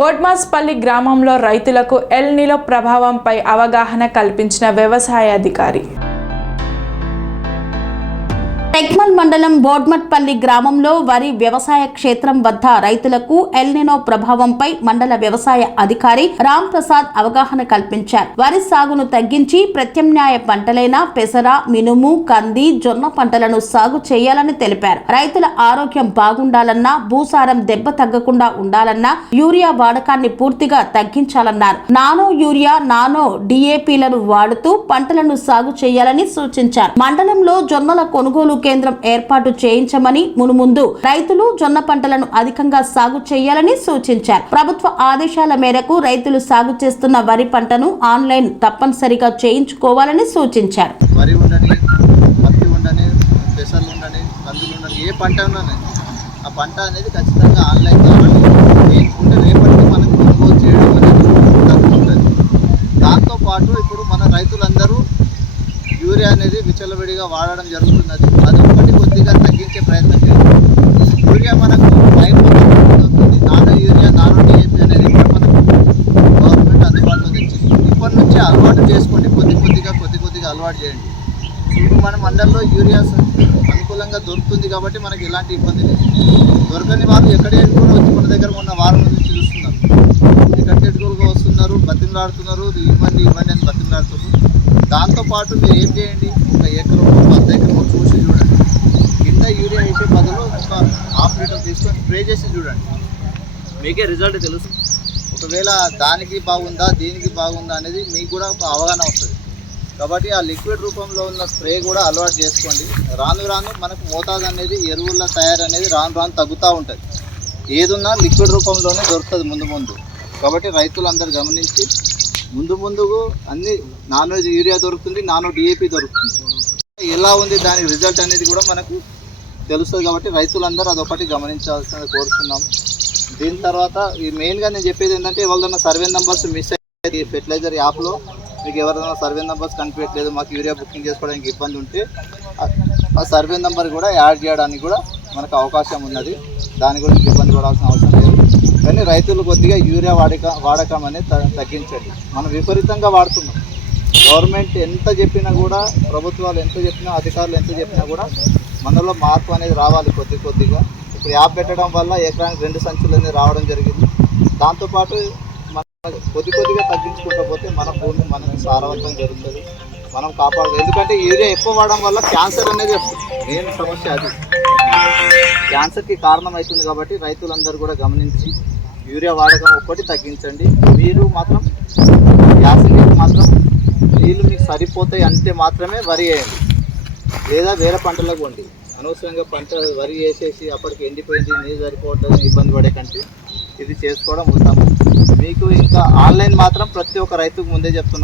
బోడ్మాస్పల్లి గ్రామంలో రైతులకు El Nino ప్రభావంపై అవగాహన కల్పించిన వ్యవసాయ అధికారి. టెక్మల్ మండలం బోడ్మట్పల్లి గ్రామంలో వరి వ్యవసాయ క్షేత్రం వద్ద రైతులకు ఎల్ నినో ప్రభావంపై మండల వ్యవసాయ అధికారి రామ్ ప్రసాద్ అవగాహన కల్పించారు. వరి సాగును తగ్గించి ప్రత్యామ్నాయ పంటలైన పెసర, మినుము, కంది, జొన్న పంటలను సాగు చేయాలని తెలిపారు. రైతుల ఆరోగ్యం బాగుండాలన్నా, భూసారం దెబ్బ తగ్గకుండా ఉండాలన్నా యూరియా వాడకాన్ని పూర్తిగా తగ్గించాలన్నారు. నానో యూరియా, నానో డిఏపిలను వాడుతూ పంటలను సాగు చేయాలని సూచించారు. మండలంలో జొన్నల కొనుగోలు కేంద్రం ఏర్పాటు చేయించమని, మునుముందు రైతులు జొన్న పంటలను అధికంగా సాగు చేయాలని సూచించారు. ప్రభుత్వ ఆదేశాల మేరకు రైతులు సాగు చేస్తున్న వరి పంటను ఆన్లైన్ తప్పనిసరిగా చేయించుకోవాలని సూచించారు. వరి ఉండని, పత్తి ఉండని, పెసలు ఉండని, కందులు ఉండని, ఏ పంట ఉండని ఆ పంట అనేది ఖచ్చితంగా ఆన్లైన్ ద్వారా చేయించుకుంటే రేపటికి మనకు కొనుగోలు చేయడం అనేది తగ్గుతుంది. దాంతోపాటు ఇప్పుడు మన రైతులందరూ యూరియా అనేది విచ్చలవిడిగా వాడడం జరుగుతున్నది. అది ఒకటి కొద్దిగా తగ్గించే ప్రయత్నం చేస్తుంది. యూరియా మనకు అయిపోతుంది. నానో యూరియా, నానో డిఏపి అనేది కూడా మనకు గవర్నమెంట్ అందుబాటులో తెచ్చింది. ఇప్పటి నుంచి అలవాటు చేసుకోండి, కొద్ది కొద్దిగా అలవాటు చేయండి. ఇప్పుడు మన మండలంలో యూరియా అనుకూలంగా దొరుకుతుంది కాబట్టి మనకి ఎలాంటి ఇబ్బంది లేదు. దొరకని వాళ్ళు ఎక్కడికి కూడా వచ్చి మన దగ్గర ఉన్న వారం నుంచి చూస్తున్నారు. ఎక్కడికెట్టుకోలుగా వస్తున్నారు, బతిమలాడుతున్నారు, ఇవ్వండి అని బతిమలాడుతున్నారు. దాంతోపాటు మీరు ఏం చేయండి, ఒక ఎకరం 100 ఎకరం చూసి చూడండి. కింద యూరియా వేసే బదులు ఒక ½ లీటర్ తీసుకొని స్ప్రే చేసి చూడండి, మీకే రిజల్ట్ తెలుసు. ఒకవేళ దానికి బాగుందా, దీనికి బాగుందా అనేది మీకు కూడా ఒక అవగాహన వస్తుంది. కాబట్టి ఆ లిక్విడ్ రూపంలో ఉన్న స్ప్రే కూడా అలవాటు చేసుకోండి. రాను మనకు మోతాదు అనేది, ఎరువుల తయారు అనేది రాను తగ్గుతూ ఉంటుంది. ఏదున్నా లిక్విడ్ రూపంలోనే దొరుకుతుంది ముందు. కాబట్టి రైతులందరూ గమనించి ముందుకు అన్ని నానో యూరియా దొరుకుతుంది, నానో డిఏపి దొరుకుతుంది. ఎలా ఉంది దాని రిజల్ట్ అనేది కూడా మనకు తెలుస్తుంది. కాబట్టి రైతులందరూ అదొకటి గమనించాల్సింది కోరుతున్నాము. దీని తర్వాత ఈ మెయిన్గా నేను చెప్పేది ఏంటంటే, ఎవరిదైనా సర్వే నెంబర్స్ మిస్ అయ్యేది ఫెర్టిలైజర్ యాప్లో మీకు ఎవరైనా సర్వే నెంబర్స్ కనిపించట్లేదు, మాకు యూరియా బుకింగ్ చేసుకోవడానికి ఇబ్బంది ఉంటే ఆ సర్వే నెంబర్ కూడా యాడ్ చేయడానికి కూడా మనకు అవకాశం ఉన్నది. దాని గురించి ఇబ్బంది పడాల్సిన అవసరం లేదు. కానీ రైతులు కొద్దిగా యూరియా వాడకం అనేది తగ్గించండి. మనం విపరీతంగా వాడుతున్నాం. గవర్నమెంట్ ఎంత చెప్పినా కూడా, ప్రభుత్వాలు ఎంత చెప్పినా, అధికారులు ఎంత చెప్పినా కూడా మనలో మార్పు అనేది రావాలి కొద్దిగా. ఇప్పుడు యాప్ పెట్టడం వల్ల ఎకరానికి 2 సంచులు అనేది రావడం జరిగింది. దాంతోపాటు మనం కొద్దిగా తగ్గించుకుంటూ పోతే మన భూమి మనకి సారవంతం జరుగుతుంది, మనం కాపాడు. ఎందుకంటే యూరియా ఎక్కువ వాడడం వల్ల క్యాన్సర్ అనేది వస్తుంది. మెయిన్ సమస్య అది, క్యాన్సర్కి కారణం అవుతుంది. కాబట్టి రైతులందరూ కూడా గమనించి యూరియా వాడకం ఒక్కటి తగ్గించండి. మీరు మాత్రం యాసకి మాత్రం నీళ్ళు మీకు సరిపోతాయి అంటే మాత్రమే వరి వేయండి, లేదా వేరే పంటలకు వండి. అనవసరంగా వరి వేసేసి అప్పటికి ఎండిపోయింది, నీళ్ళు సరిపోవట్లేదు, ఇబ్బంది పడే కంటే ఇది చేసుకోవడం ఉత్తమం. మీకు ఇంకా ఆన్లైన్ మాత్రం ప్రతి ఒక్క రైతుకు ముందే చెప్తున్నాను.